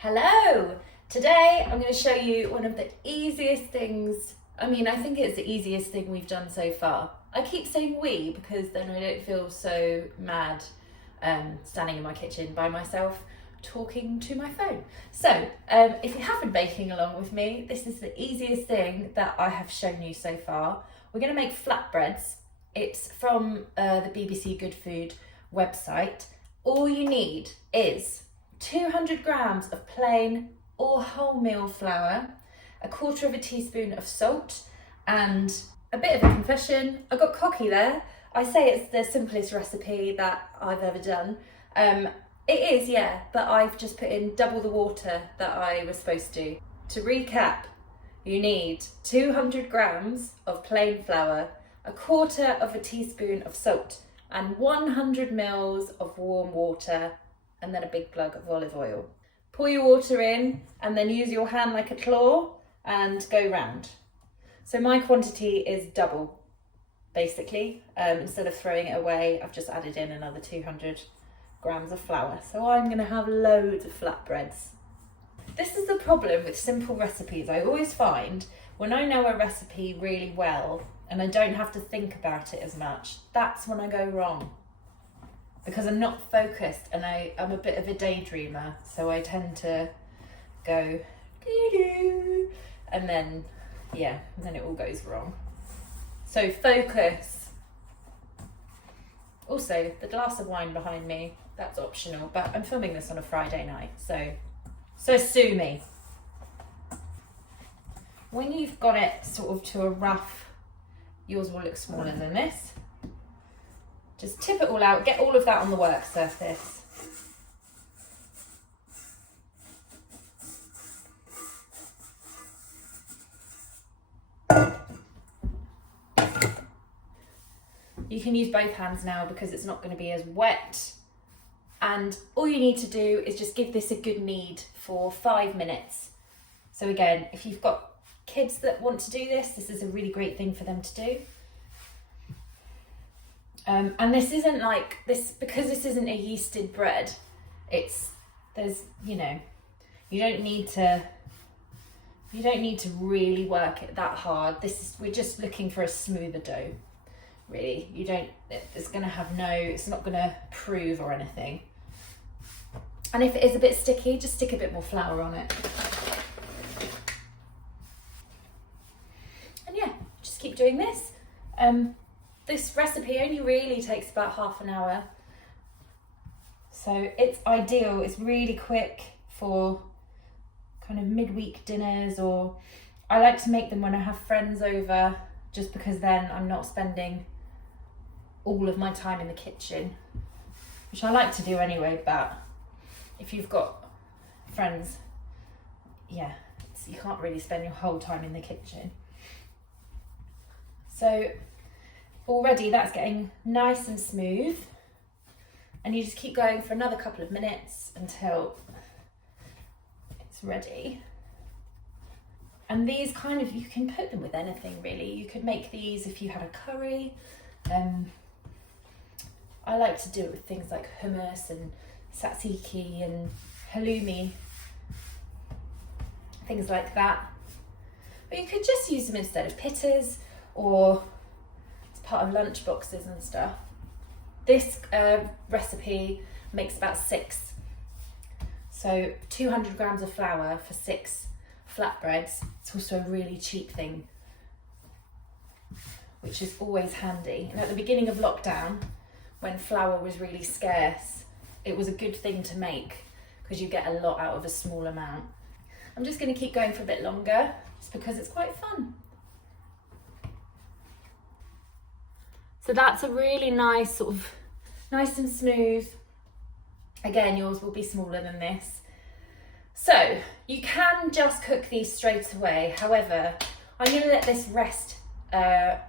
Hello! Today I'm going to show you one of the easiest things, I think it's the easiest thing we've done so far. I keep saying we because then I don't feel so mad standing in my kitchen by myself talking to my phone. So if you have been baking along with me, this is the easiest thing that I have shown you so far. We're going to make flatbreads. It's from the BBC Good Food website. All you need is 200 grams of plain or wholemeal flour, a quarter of a teaspoon of salt, and a bit of a confession. I got cocky there. I say it's the simplest recipe that I've ever done. It is, yeah, but I've just put in double the water that I was supposed to. To recap, you need 200 grams of plain flour, a quarter of a teaspoon of salt, and 100 mils of warm water, and then a big glug of olive oil. Pour your water in and then use your hand like a claw and go round. So my quantity is double, basically. Instead of throwing it away, I've just added in another 200 grams of flour. So I'm gonna have loads of flatbreads. This is the problem with simple recipes. I always find when I know a recipe really well and I don't have to think about it as much, that's when I go wrong. Because I'm not focused and I'm a bit of a daydreamer, so I tend to go doo-doo, and then it all goes wrong. So focus. Also, the glass of wine behind me, that's optional, but I'm filming this on a Friday night, so sue me. When you've got it sort of to a rough, yours will look smaller than this. Just tip it all out, get all of that on the work surface. You can use both hands now because it's not going to be as wet. And all you need to do is just give this a good knead for 5 minutes. So again, if you've got kids that want to do this, this is a really great thing for them to do. And this isn't like this, because this isn't a yeasted bread. You don't need to really work it that hard. We're just looking for a smoother dough, really. It's not gonna prove or anything. And if it is a bit sticky, just stick a bit more flour on it. And yeah, just keep doing this. This recipe only really takes about half an hour. So it's ideal, it's really quick for kind of midweek dinners, or I like to make them when I have friends over, just because then I'm not spending all of my time in the kitchen, which I like to do anyway, but if you've got friends, you can't really spend your whole time in the kitchen. So already that's getting nice and smooth, and you just keep going for another couple of minutes until it's ready. And these you can put them with anything really. You could make these if you had a curry. I like to do it with things like hummus and tzatziki and halloumi, things like that. But you could just use them instead of pittas, or part of lunch boxes and stuff. This recipe makes about 6. So 200 grams of flour for 6 flatbreads. It's also a really cheap thing, which is always handy. And at the beginning of lockdown, when flour was really scarce, it was a good thing to make because you get a lot out of a small amount. I'm just going to keep going for a bit longer just because it's quite fun. So that's a really nice nice and smooth. Again, yours will be smaller than this. So you can just cook these straight away. However, I'm going to let this rest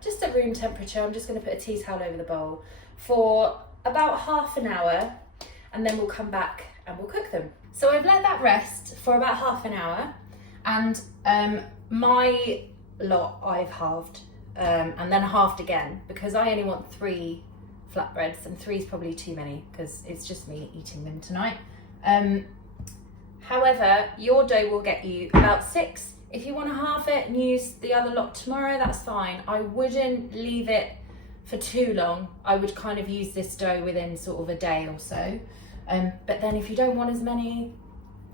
just at room temperature. I'm just going to put a tea towel over the bowl for about half an hour, and then we'll come back and we'll cook them. So I've let that rest for about half an hour, and my lot I've halved. And then halved again, because I only want 3 flatbreads, and 3 is probably too many because it's just me eating them tonight. However, your dough will get you about 6. If you want to half it and use the other lot tomorrow, that's fine. I wouldn't leave it for too long. I would kind of use this dough within sort of a day or so. But then if you don't want as many,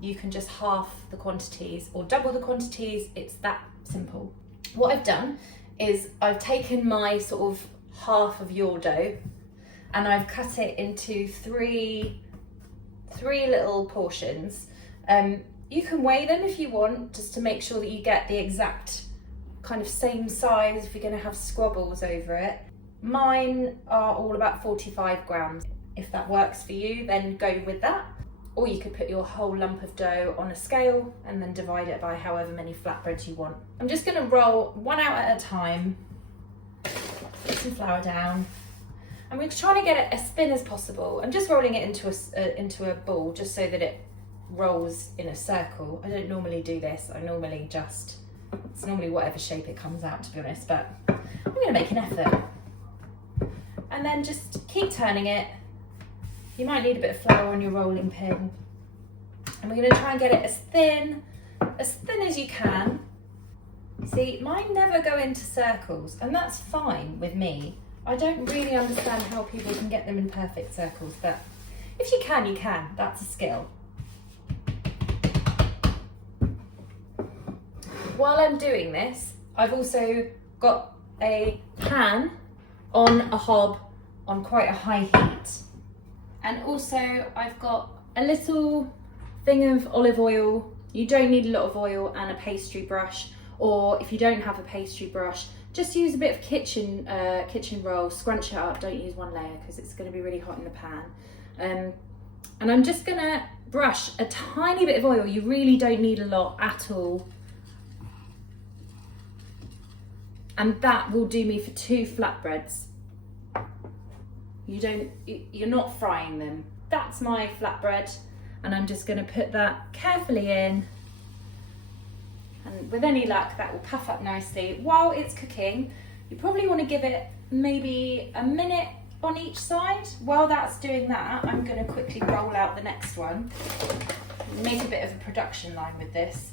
you can just half the quantities or double the quantities. It's that simple. What I've done is I've taken my sort of half of your dough and I've cut it into three little portions. You can weigh them if you want, just to make sure that you get the exact kind of same size if you're going to have squabbles over it. Mine are all about 45 grams. If that works for you, then go with that. Or you could put your whole lump of dough on a scale and then divide it by however many flatbreads you want. I'm just going to roll one out at a time, put some flour down. And we're trying to get it as thin as possible. I'm just rolling it into a ball just so that it rolls in a circle. I don't normally do this. It's normally whatever shape it comes out, to be honest, but I'm going to make an effort. And then just keep turning it. You might need a bit of flour on your rolling pin. And we're going to try and get it as thin as you can. See, mine never go into circles, and that's fine with me. I don't really understand how people can get them in perfect circles, but if you can, you can. That's a skill. While I'm doing this, I've also got a pan on a hob on quite a high heat. And also I've got a little thing of olive oil. You don't need a lot of oil, and a pastry brush, or if you don't have a pastry brush, just use a bit of kitchen roll, scrunch it up, don't use one layer because it's going to be really hot in the pan. And I'm just going to brush a tiny bit of oil. You really don't need a lot at all. And that will do me for 2 flatbreads. You're not frying them. That's my flatbread, and I'm just going to put that carefully in. And with any luck, that will puff up nicely. While it's cooking, you probably want to give it maybe a minute on each side. While that's doing that, I'm going to quickly roll out the next one. Make a bit of a production line with this.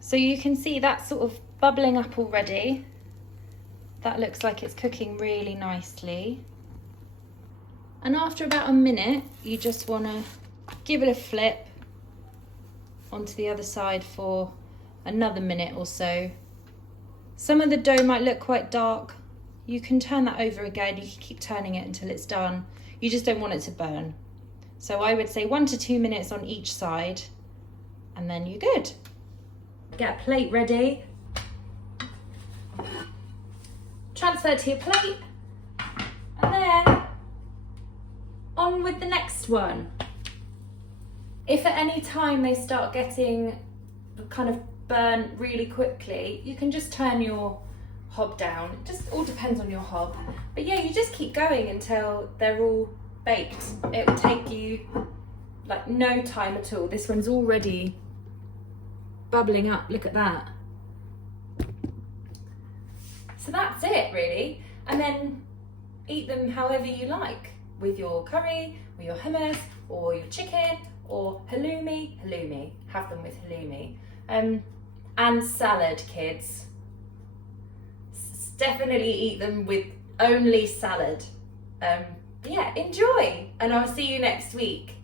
So you can see that's sort of bubbling up already. That looks like it's cooking really nicely. And after about a minute, you just want to give it a flip onto the other side for another minute or so. Some of the dough might look quite dark. You can turn that over again. You can keep turning it until it's done. You just don't want it to burn. So I would say 1 to 2 minutes on each side, and then you're good. Get a plate ready. Transfer to your plate, and then on with the next one. If at any time they start getting kind of burnt really quickly, you can just turn your hob down. It just all depends on your hob. But yeah, you just keep going until they're all baked. It will take you like no time at all. This one's already bubbling up, look at that. So that's it really. And then eat them however you like, with your curry, or your hummus, or your chicken, or halloumi, have them with halloumi. And salad, kids. Definitely eat them with only salad. Yeah, enjoy, and I'll see you next week.